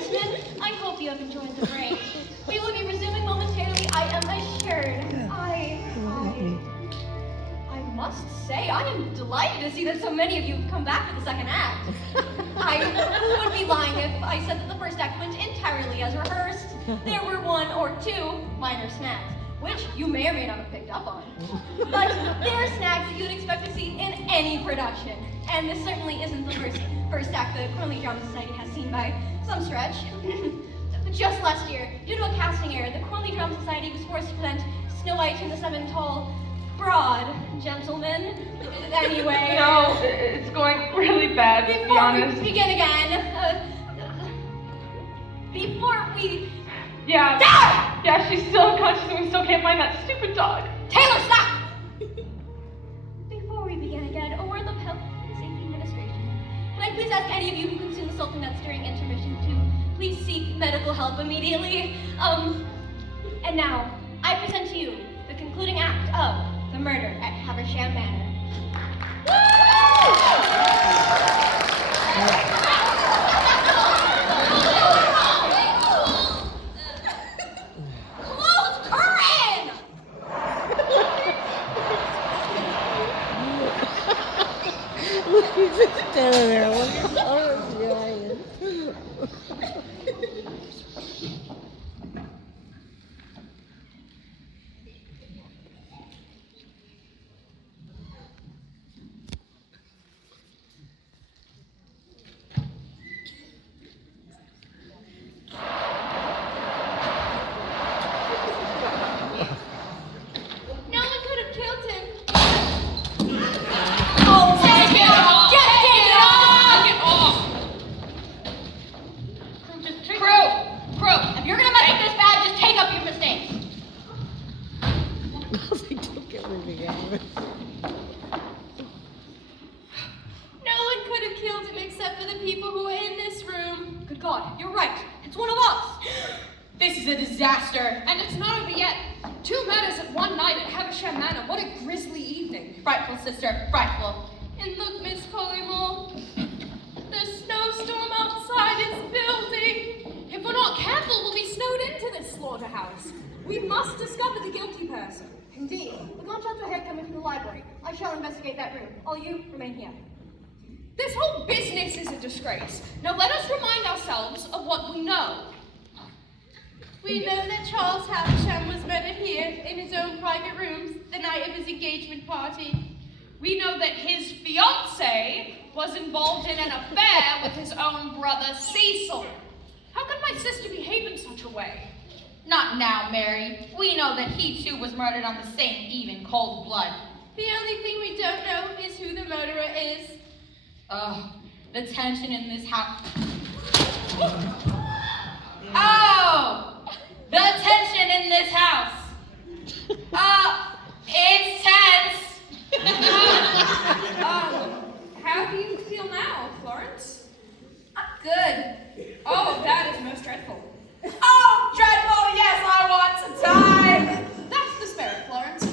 gentlemen, I hope you have enjoyed the break. We will be resuming momentarily, I am assured. I must say, I am delighted to see that so many of you have come back for the second act. I would be lying if I said that the first act went entirely as rehearsed. There were one or two minor snacks, which you may or may not have picked up on. But they're snacks that you'd expect to see in any production. And this certainly isn't the first act the Quinley Drama Society has seen by some stretch. Just last year, due to a casting error, the Quinley Drama Society was forced to present Snow White and the Seven Tall Broad Gentlemen. Anyway. No, it's going really bad, to be honest. Before we begin again, before we... Yeah. Ah! Yeah, she's still unconscious and we still can't find that stupid dog. Taylor, stop! Before we begin again, a word of Health and Safety Administration. Can I please ask any of you who consume the salted nuts during intermission to please seek medical help immediately? And now, I present to you the concluding act of The Murder at Haversham Manor. Close curtain! Look, he's just standing there. Look at his arms giant. No one could have killed him. Crow, if you're gonna mess up this bad, just take up your mistakes. They took everything out of it. No one could have killed him except for the people who were in this room. Good God, you're right. It's one of us. This is a disaster. And it's not over yet. 2 murders at one night at Haversham Manor. What a grisly evening. Frightful, sister, frightful. And look, Miss Collymore, the snowstorm outside is building. If we're not careful, we'll be snowed into this slaughterhouse. We must discover the guilty person. Indeed. The gunshots were heard coming from the library. I shall investigate that room. All you remain here. This whole business is a disgrace. Now let us remind ourselves of what we know. We know that Charles Haversham was murdered here in his own private rooms the night of his engagement party. We know that his fiancée was involved in an affair with his own brother Cecil. How could my sister behave in such a way? Not now, Mary. We know that he too was murdered on the same eve in cold blood. The only thing we don't know is who the murderer is. The tension in this house. Oh! The tension in this house. It's tense. How do you feel now, Florence? Good. Oh, that is most dreadful. Oh, dreadful, yes, I want to die. That's the spirit, Florence.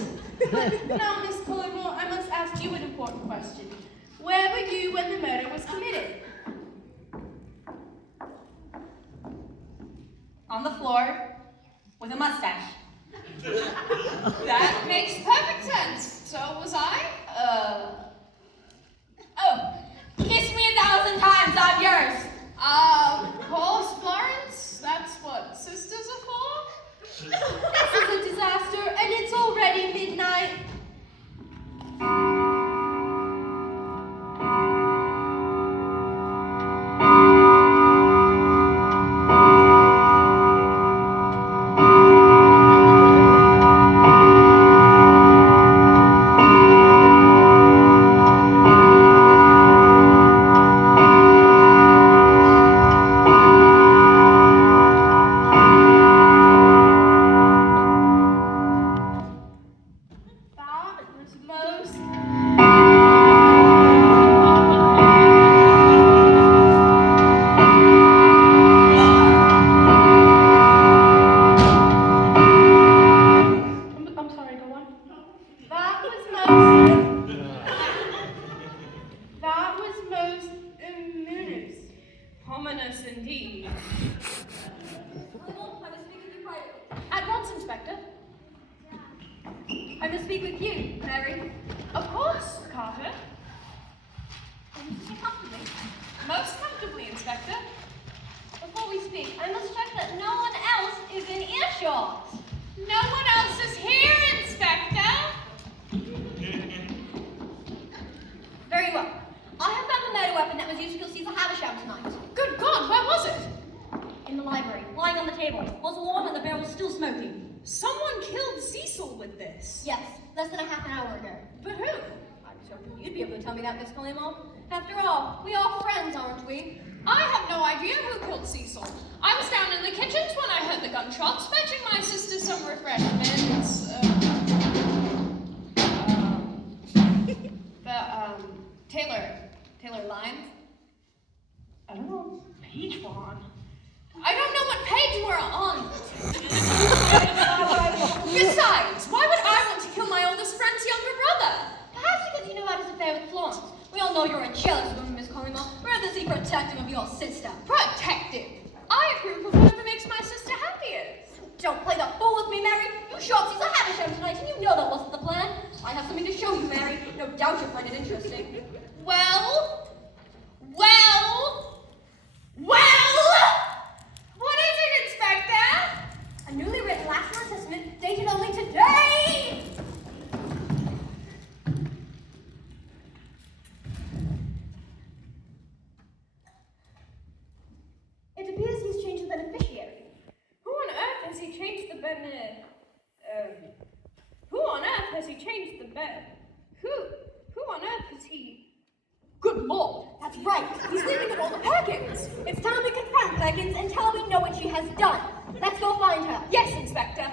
Now, Miss Collymore, I must ask you an important question. Where were you when the murder was committed? On the floor with a mustache. That makes perfect sense. So was I? Oh, kiss me 1,000 times, I'm yours. Of course, Florence. That's what sisters are for. This is a disaster, and it's already midnight. Ominous indeed. Colonel, I must speak with you privately. At once, Inspector. I must speak with you, Mary. Of course, Carter. Comfortably. Most comfortably, Inspector. Before we speak, I must check that no one else is in earshot. No one else is here, Inspector. Very well. I have found the murder weapon that was used to kill Cecil Havisham tonight. Good God, where was it? In the library, lying on the table. Was warm and the barrel was still smoking. Someone killed Cecil with this. Yes, less than a half an hour ago. But who? I was hoping you'd be able to tell me that, Miss Collymore. After all, we are friends, aren't we? I have no idea who killed Cecil. I was down in the kitchens when I heard the gunshots, fetching my sister some refreshments. Taylor Lines? I don't know. Page were on. I don't know what page we're on. Besides, why would I want to kill my oldest friend's younger brother? Perhaps because you know about his affair with Florence. We all know you're a jealous woman, Miss Collymore. Rather see protective of your sister. Protective. I approve of whatever makes my sister happiest. Don't play the fool with me, Mary. You shot Cecil Havisham tonight, and you know that wasn't the plan. I have something to show you, Mary. No doubt you'll find it interesting. Well? What is it, Inspector? A newly written last will testament dated only today. It appears he's changed the beneficiary. Who on earth has he changed the Who on earth has he changed the bed? Who on earth is he? Good Lord, that's right. He's leaving with all the Perkins. It's time we confront Perkins and tell her we know what she has done. Let's go find her. Yes, Inspector.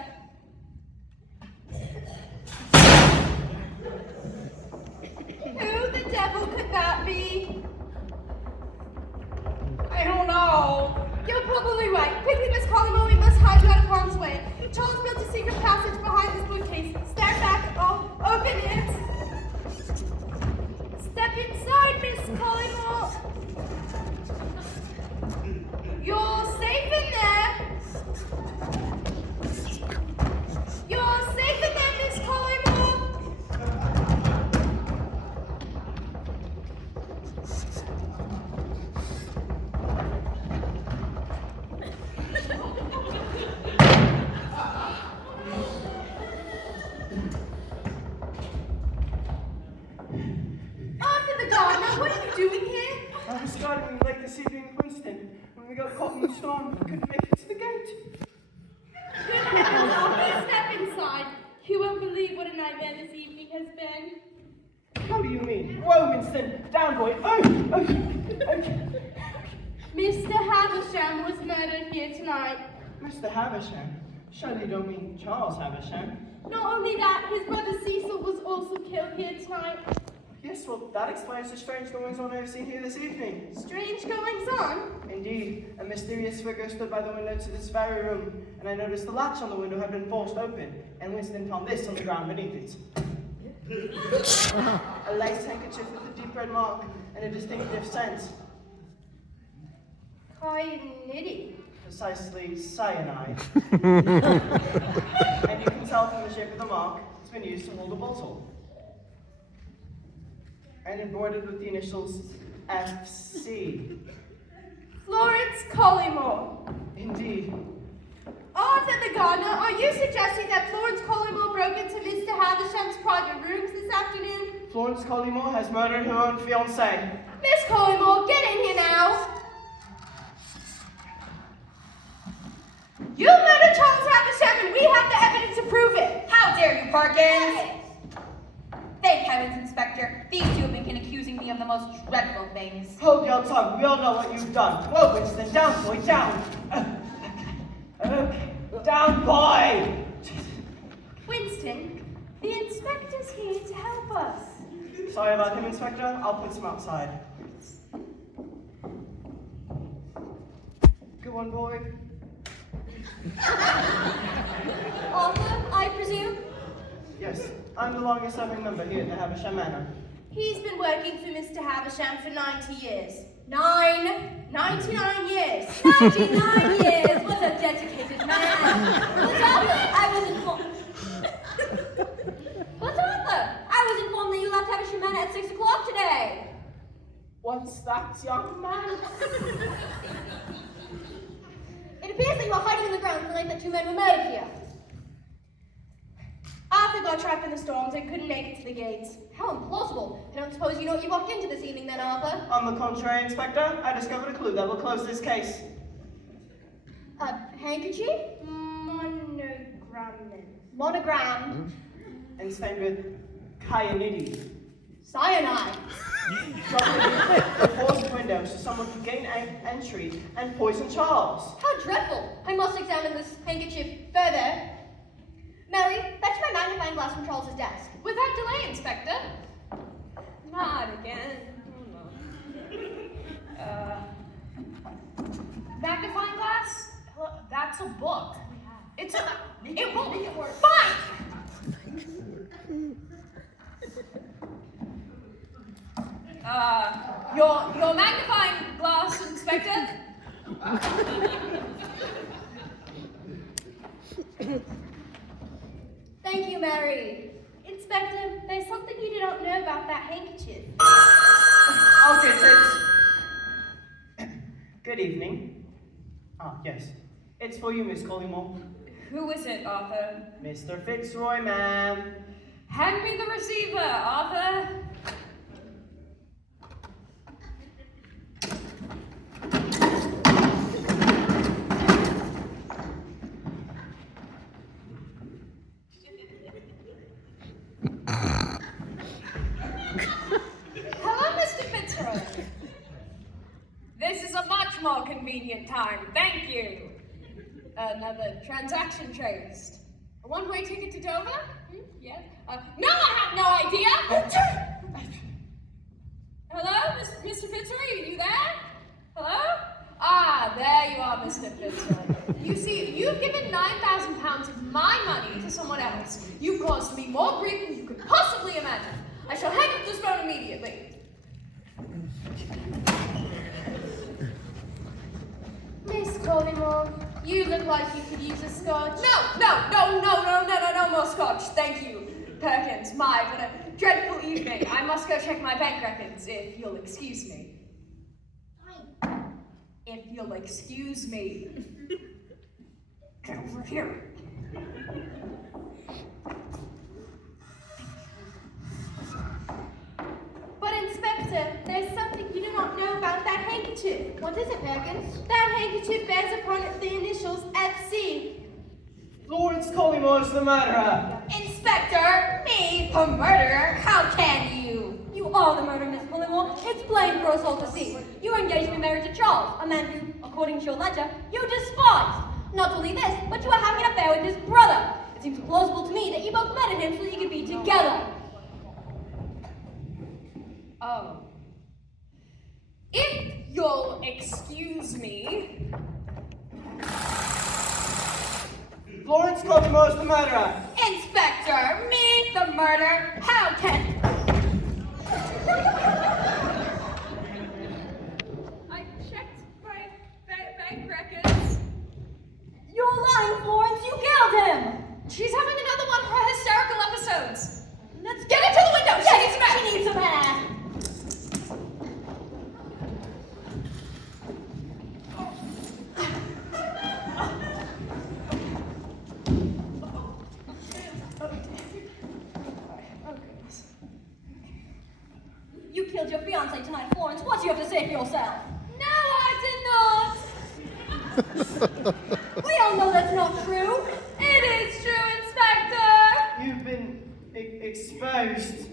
Who the devil could that be? I don't know. You're probably right. Quickly, Miss Collymore, we must hide you out of harm's way. Charles built a secret passage behind this bookcase. Stand back. I'll open it. Step inside, Miss Collymore. You're safe in there. You're safe in there, Miss Collymore. Arthur the gardener, what are you doing here? I was gardening late this evening in Winston. When we got caught in the storm, we couldn't make it to the gate. Please step inside. You won't believe what a nightmare this evening has been. How do you mean? Whoa, Winston! Down, boy! Oh! Mr. Havisham was murdered here tonight. Mr. Havisham? Surely you don't mean Charles Havisham? Not only that, his brother Cecil was also killed here tonight. Yes, well, that explains the strange goings-on I've seen here this evening. Strange goings on. Indeed, a mysterious figure stood by the window to this very room, and I noticed the latch on the window had been forced open, and Winston found this on the ground beneath it. A lace handkerchief with a deep red mark and a distinctive scent. Kyaniddy. Precisely cyanide. And you can tell from the shape of the mark, it's been used to hold a bottle. And embroidered with the initials FC. Florence Collymore. Indeed. Arthur the gardener, are you suggesting that Florence Collymore broke into Mr. Havisham's private rooms this afternoon? Florence Collymore has murdered her own fiancé. Miss Collymore, get in here now. You murdered Charles Havisham and we have the evidence to prove it. How dare you, Perkins? Thank heavens, Inspector. These two have been accusing me of the most dreadful things. Hold your tongue, we all know what you've done. Whoa, Winston, down, boy, down. Okay, down, boy. Winston, the inspector's here to help us. Sorry about him, Inspector. I'll put him outside. Good one, boy. Arthur, I presume? Yes, I'm the longest serving member here at the Havisham Manor. He's been working for Mr. Havisham for 90 years. 9. 99 99 years. What a dedicated man. But Arthur, I was informed. But Arthur, I was informed that you left to have a shemana at 6 o'clock today. What's that, young man? It appears that you are hiding in the ground the night that 2 men were murdered here. Arthur got trapped in the storms and couldn't make it to the gates. How implausible. I don't suppose you know what you walked into this evening then, Arthur? On the contrary, Inspector, I discovered a clue that will close this case. A handkerchief? Monogrammed. And stained with cyanide. Cyanide. Dropped the forced window so someone could gain entry and poison Charles. How dreadful. I must examine this handkerchief further. Mary, fetch my magnifying glass from Charles's desk. Without delay, Inspector. Not again. Magnifying glass? That's a book. It won't make it work. Fine! Your magnifying glass, Inspector. Thank you, Mary. Inspector, there's something you do not know about that handkerchief. I'll get it. Good evening. Ah, yes. It's for you, Miss Collymore. Who is it, Arthur? Mr. Fitzroy, ma'am. Hand me the receiver, Arthur. Hello, Mr. Fitzroy. This is a much more convenient time, thank you. Another transaction traced. A one-way ticket to Dover? Yes. No, I have no idea! Hello, Mr. Fitzroy, are you there? Hello? Ah, there you are, Mr. Fitzroy. You see, you've given £9,000 of my money to someone else. You've caused me more grief than you could possibly imagine. I shall hang up this phone immediately. Miss Collymore, you look like you could use a scotch. No more scotch, thank you. Perkins, what a dreadful evening. I must go check my bank records, if you'll excuse me. If you'll excuse me. Get over here. But Inspector, there's something you do not know about that handkerchief. What is it, Perkins? That handkerchief bears upon it the initials FC. Lawrence Collymore's the murderer. Inspector, me, the murderer? How can you? You are the murderer, Miss Collymore. It's plain for us all to see. You are engaged to be married to Charles, a man who, according to your ledger, you despise. Not only this, but you are having an affair with his brother. It seems plausible to me that you both murdered him so that you could be together. Oh. If you'll excuse me. Lawrence Collymore's the murderer. Inspector, me, the murderer? How can... I checked my bank records. You're lying, Florence. You killed him. She's having another one of her hysterical episodes. Let's Get her to the window. She needs some air. She needs some air. You killed your fiancé tonight, Florence. What do you have to say for yourself? No, I did not. We all know that's not true. It is true, Inspector. You've been exposed.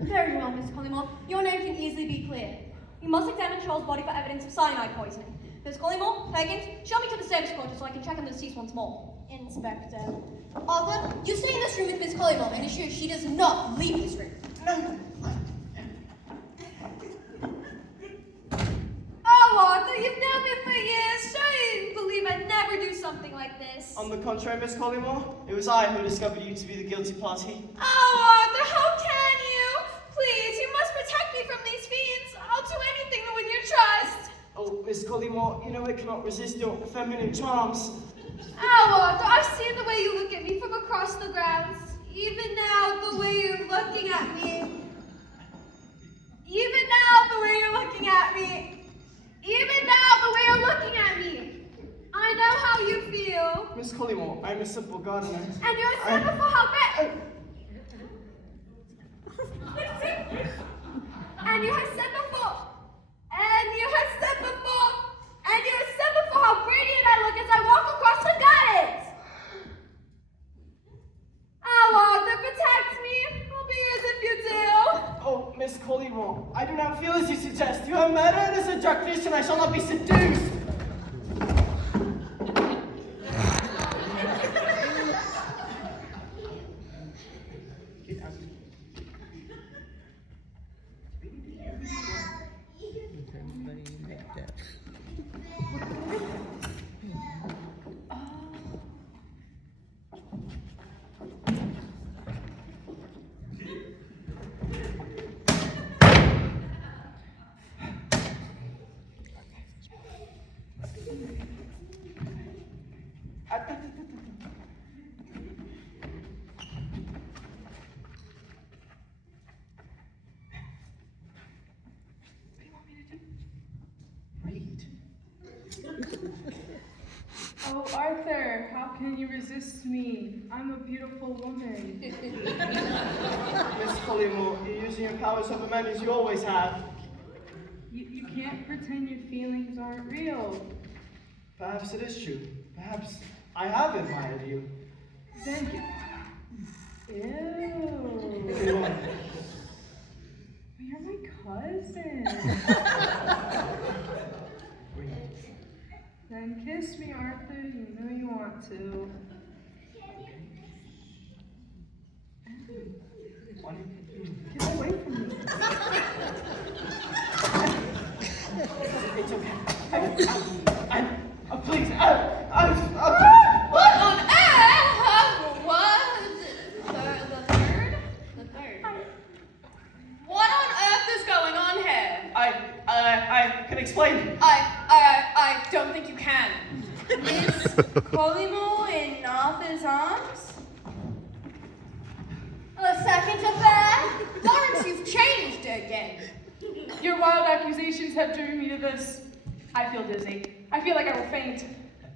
Very well, Miss Collymore. Your name can easily be cleared. We must examine Charles' body for evidence of cyanide poisoning. Miss Collymore, Perkins, show me to the service quarters so I can check on the deceased once more. Inspector. Arthur, you stay in this room with Miss Collymore and ensure she does not leave this room. No. Oh, Arthur, you've known me for years. Sure you believe I'd never do something like this. On the contrary, Miss Collymore, it was I who discovered you to be the guilty party. Oh, Arthur, how can you? Please, you must protect me from these fiends. I'll do anything to win your trust. Oh, Miss Collymore, you know I cannot resist your feminine charms. Arthur, I've seen the way you look at me from across the grounds. Even now, the way you're looking at me. Even now, the way you're looking at me. Even now, the way you're looking at me. I know how you feel. Miss Collymore, I'm a simple gardener. And you're a simple for how bad. And you have said before. And you have said before. And you have said before how radiant I look as I walk across the gardens. Oh, Arthur, protect me. I'll be yours if you do. Oh, Miss Collymore, I do not feel as you suggest. You have murdered as a drunkard, and I shall not be seduced. Oh, Arthur, how can you resist me? I'm a beautiful woman. Miss Collymore, you're using your powers over men as you always have. You can't pretend your feelings aren't real. Perhaps it is true. Perhaps I have admired you. Then Ew. You're my cousin. Then kiss me, Arthur. You know you want to. Get away from me. It's okay. Please. What on earth was the third? The third. What on earth is going on here? I can explain. I don't think you can. Miss Collymore in Arthur's arms? A second affair? Lawrence, you've changed again. Your wild accusations have driven me to this. I feel dizzy. I feel like I will faint.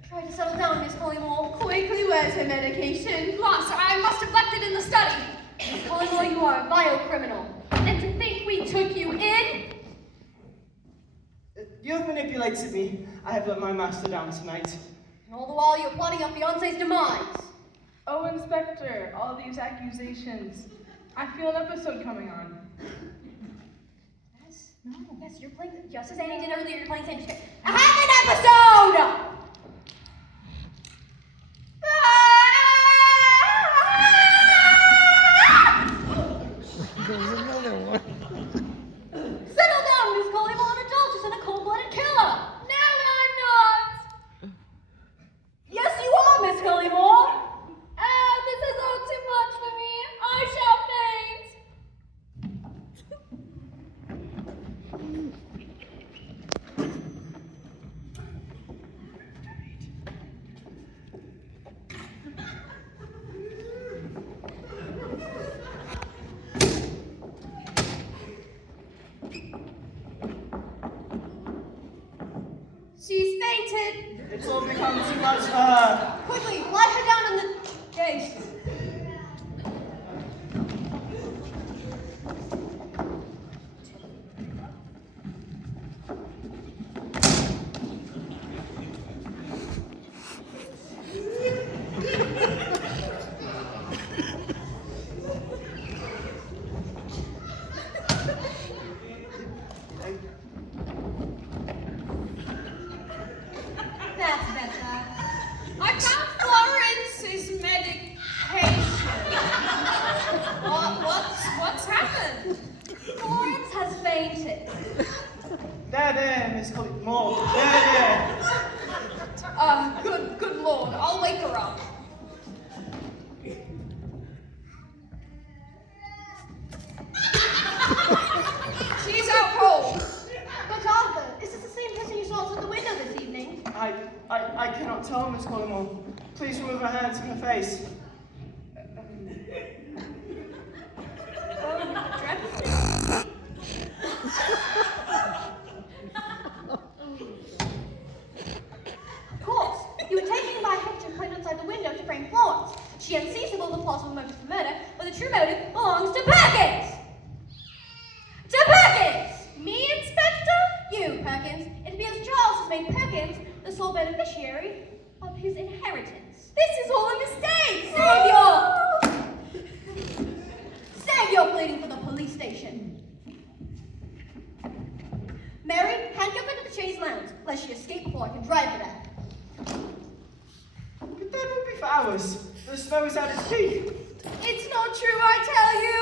Try to settle down, Miss Collymore. Quickly, where's her medication? Lost. I must have left it in the study. Miss Collymore, you are a vile criminal. And to think we took you in? You have manipulated me. I have let my master down tonight. And all the while you're plotting your fiancé's demise. Oh, Inspector, all these accusations. I feel an episode coming on. Yes, no, yes, you're playing, just as Annie did earlier, you're playing Saint I have an episode! There's another one. Settle down, Miss Collymore, and indulge us in a cold-blooded killer. No, I'm not. Yes, you are, Miss Collymore. Oh, this is all too much for me. I shall faint. She's fainted. It's all become too much for her. Quickly, lie her down on the case. That's better. I found Florence's medication. I cannot tell, Miss Collymore. Please remove her hands from her face. Of course, you were taken by Hector and put outside the window to frame Florence. She unseizable the plausible motive for murder, but the true motive belongs to Perkins! To Perkins! Me, Inspector? You, Perkins. It's because Charles has made Perkins the sole beneficiary of his inheritance. This is all a mistake! Save your pleading for the police station. Mary, handcuff her to the chaise lounge, lest she escape before I can drive her there. But that would be for hours. The snow is at its peak. It's not true, I tell you!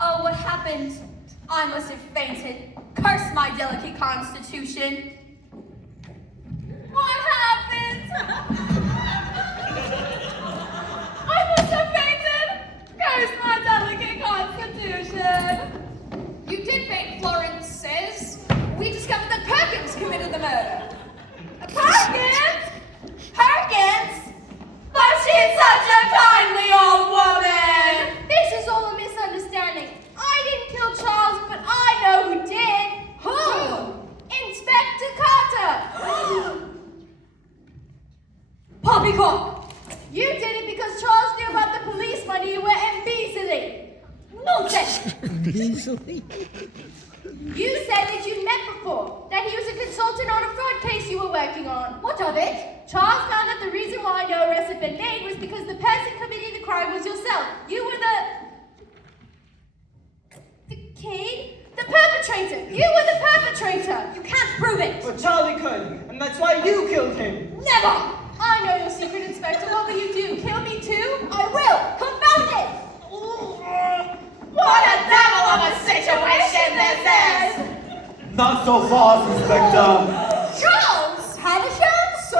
Oh, what happened? I must have fainted. Curse my delicate constitution. What happened? I must have fainted! Curse my delicate constitution! You did faint, Florence says. We discovered that Perkins committed the murder. Perkins? Perkins? But she's such a kindly old woman! This is all a misunderstanding. I didn't kill Charles, but I know who did. Who? Inspector Carter! Poppycock! You did it because Charles knew about the police money you were embezzling. Nonsense! Easily. You said that you'd met before, that he was a consultant on a fraud case you were working on. What of it? Charles found that the reason why no arrests had been made was because the person committing the crime was yourself. You were the king? The perpetrator! You were the perpetrator! You can't prove it! But Charlie could, and that's why you killed him. Never! I know your secret, Inspector. What will you do? Kill me too? I will! Confound it! What a devil of a situation this is! Not so fast, Inspector. Charles! Havisham? Sir!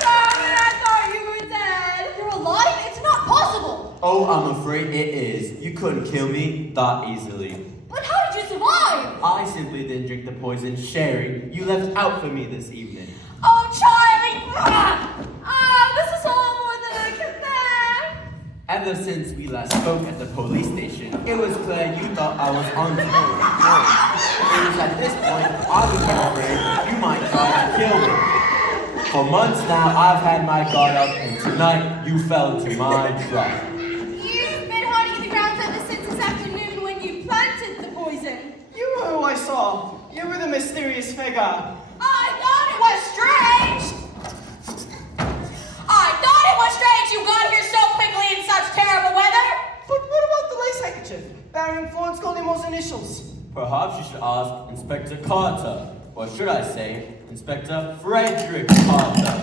Sorry, I thought you were dead. You're alive? It's not possible! Oh, I'm afraid it is. You couldn't kill me that easily. But how did you survive? I simply didn't drink the poison sherry you left out for me this evening. Oh, Charlie! This is all more than I can bear. Ever since we last spoke at the police station, it was clear you thought I was on the road. It was at this point I was afraid you might try to kill me. For months now, I've had my guard up, and tonight you fell into my trap. You've been hiding in the grounds ever since this afternoon when you planted the poison. You were who I saw. You were the mysterious figure. I thought it was strange! I thought it was strange you got here so quickly in such terrible weather! But what about the lace handkerchief bearing Florence Collimore's initials? Perhaps you should ask Inspector Carter, or should I say, Inspector Frederick Carter.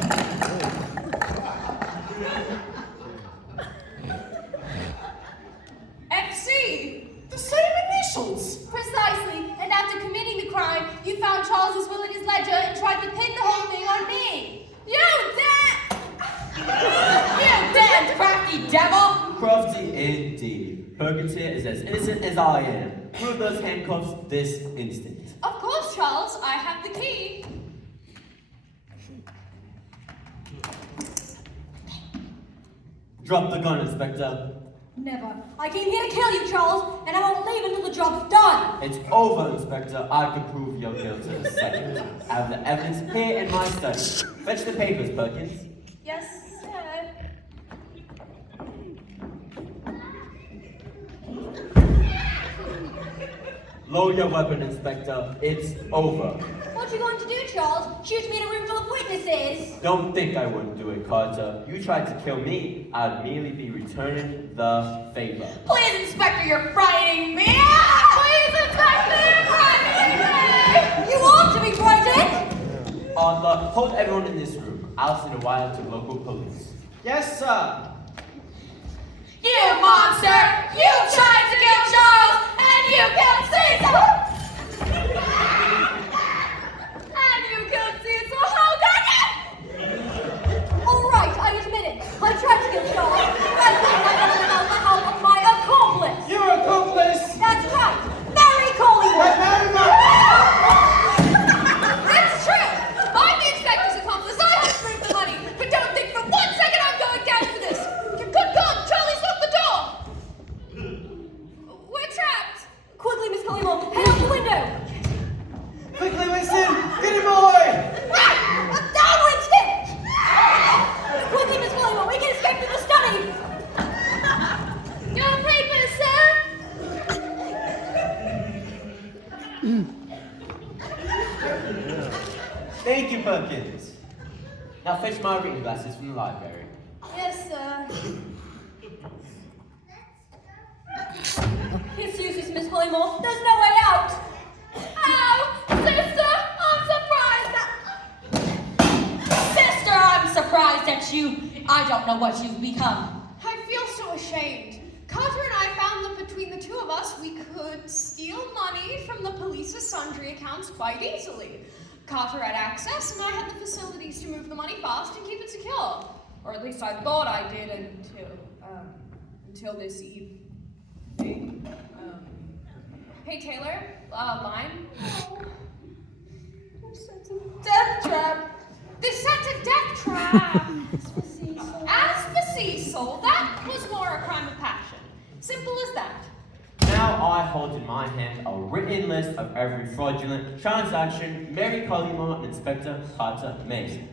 FC! The same initials! Precisely. And after committing the crime, you found Charles's will in his ledger and tried to pin the whole thing on me. You damned crafty devil! Crafty indeed. Perkins here is as innocent as I am. Remove those handcuffs this instant. Of course, Charles, I have the key. Drop the gun, Inspector. Never. I came here to kill you, Charles, and I won't leave until the job is done. It's over, Inspector. I can prove your guilt in a second. I have the evidence here in my study. Fetch the papers, Perkins. Yes, sir. Load your weapon, Inspector. It's over. What are you going to do, Charles? Shoot me in a room full of witnesses? Don't think I wouldn't do it, Carter. You tried to kill me, I'd merely be returning the favor. Please, Inspector, you're frightening me! Please, Inspector, you're frightening me! You ought to be frightened! Arthur, hold everyone in this room. I'll send a wire to local police. Yes, sir. You monster! You tried to kill Charles, and you killed Caesar! And you killed Caesar, how dare you! All right, I admit it. I tried to kill Charles. I couldn't have done it without the help of my accomplice. Your accomplice! Colimo, head out the window! Quickly, Winston! Get him, boy! Down, Winston! Quickly, Miss Colimo, we can escape through the study! Your papers, sir! Thank you, Perkins. Now fetch my reading glasses from the library. Yes, sir. It's useless, Miss Colimo. There's no way out! Ow! Sister, I'm surprised that... Sister, I'm surprised at you. I don't know what you've become. I feel so ashamed. Carter and I found that between the two of us, we could steal money from the police's sundry accounts quite easily. Carter had access, and I had the facilities to move the money fast and keep it secure. Or at least I thought I did until this evening. Hey, Taylor, Lime. Death trap! They set a death trap! As for Cecil, that was more a crime of passion. Simple as that. Now I hold in my hand a written list of every fraudulent transaction Mary Collymore and Inspector Carter made.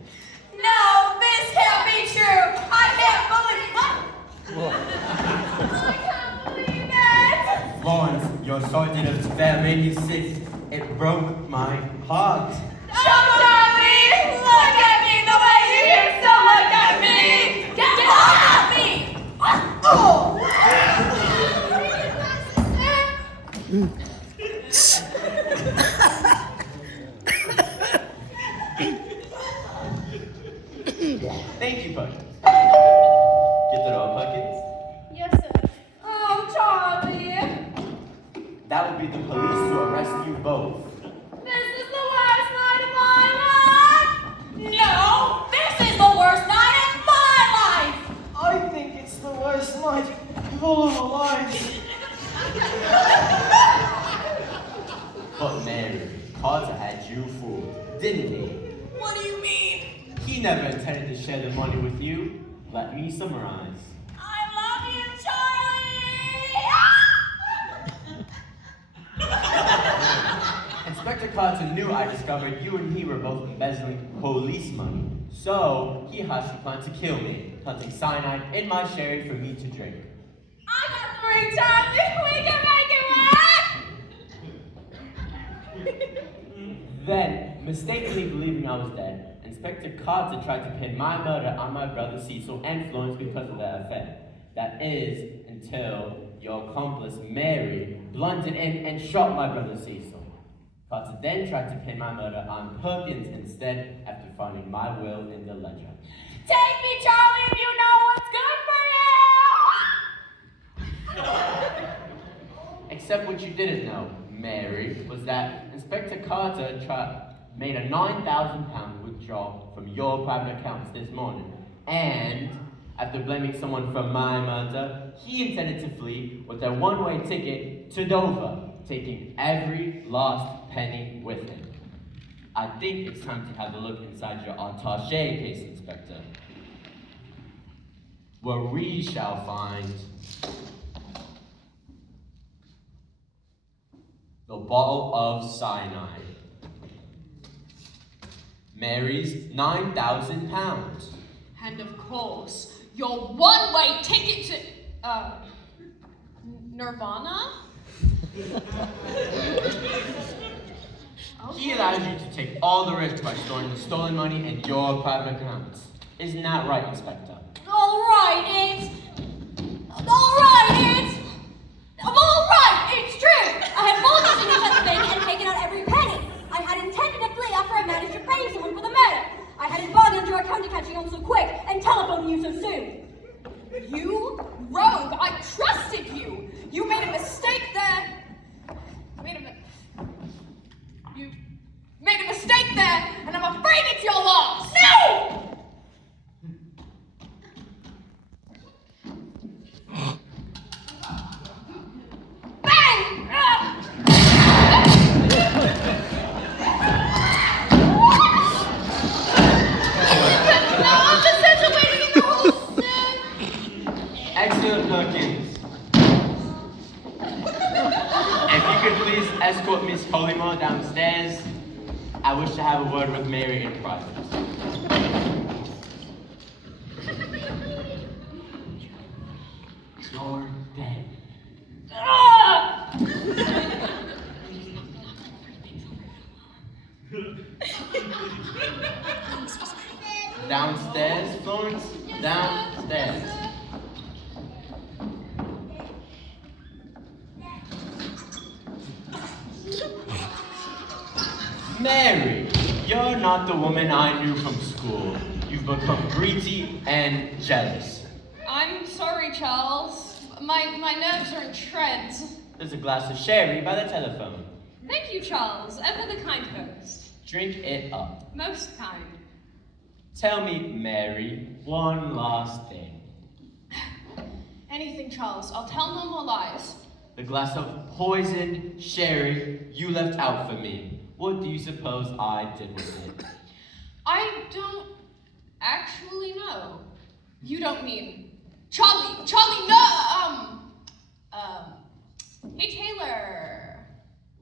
No, this can't be true. I can't believe I can't believe it! Florence, your sergeant of affair made me sick. It broke my heart. Charlie, look at me the way you used to look at me. Get off of me! Oh! Thank you, Perkins. Get the door, Perkins. Yes, sir. Oh, Charlie. That would be the police to arrest you both. This is the worst night of my life! No! This is the worst night of my life! I think it's the worst night of all of our lives. But Mary, Carter had you fooled, didn't he? What do you mean? He never intended to share the money with you. Let me summarize. I love you, Charlie! Inspector Carter knew I discovered you and he were both embezzling police money. So he hatched a plan to kill me, planting cyanide in my sherry for me to drink. I'm hungry, Charlie! We can make it work! Then, mistakenly believing I was dead, Inspector Carter tried to pin my murder on my brother Cecil and Florence because of their affair. That is, until your accomplice Mary blundered in and shot my brother Cecil. Carter then tried to pin my murder on Perkins instead after finding my will in the ledger. Take me, Charlie, if you know what's good for you! Except what you didn't know, Mary, was that Inspector Carter made a £9,000 withdrawal from your private accounts this morning. And after blaming someone for my murder, he intended to flee with a one-way ticket to Dover, taking every last penny with him. I think it's time to have a look inside your attaché case, Inspector, where we shall find the bottle of cyanide, Mary's £9,000. And of course, your one-way ticket to, Nirvana? He allows you to take all the risk by storing the stolen money in your private accounts. Isn't that right, Inspector? All right, it's true. I had bought this signature thing and taken out every penny. I had intended to flee after I managed to frame someone for the murder. I hadn't bargained your account catching on so quick and telephoning you so soon. You rogue! I trusted you! You made a mistake there! You made a mistake there, and I'm afraid it's your loss! No! escort Miss Polymore downstairs. I wish to have a word with Mary in private. You're dead. Downstairs, Florence. Downstairs. Mary, you're not the woman I knew from school. You've become greedy and jealous. I'm sorry, Charles. My nerves are in shreds. There's a glass of sherry by the telephone. Thank you, Charles. Ever the kind host. Drink it up. Most kind. Tell me, Mary, one last thing. Anything, Charles. I'll tell no more lies. The glass of poisoned sherry you left out for me. What do you suppose I did with it? I don't actually know. You don't mean Charlie, no! Hey, Taylor.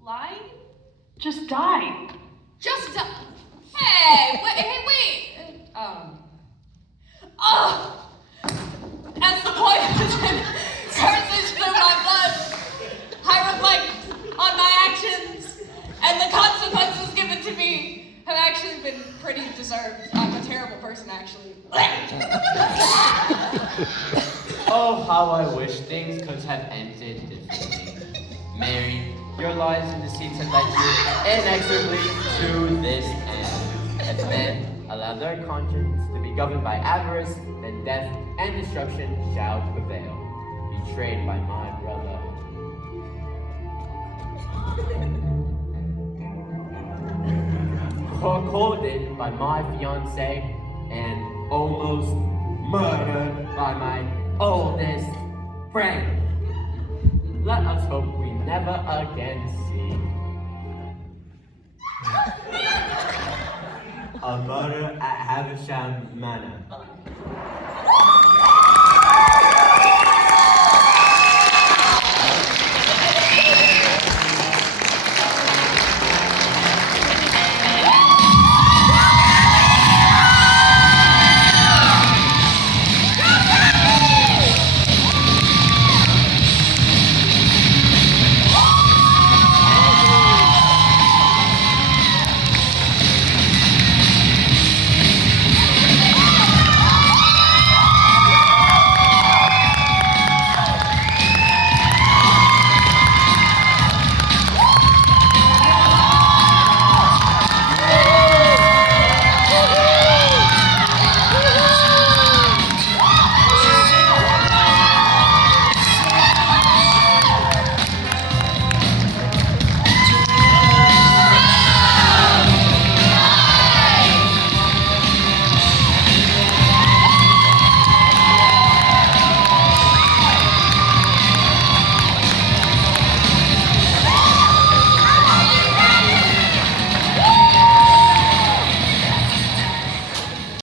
Lying? Just die. Just Hey, wait. As the poison courses through my blood, I reflect on my actions, and the consequences given to me have actually been pretty deserved. I'm a terrible person, actually. Oh, how I wish things could have ended differently. Mary, your lies and deceits have led you inexorably to this end. If men allow their conscience to be governed by avarice, then death and destruction shall prevail. Betrayed by my brother. Courted by my fiancée, and almost murdered by my oldest friend. Let us hope we never again see a murder at Havisham Manor.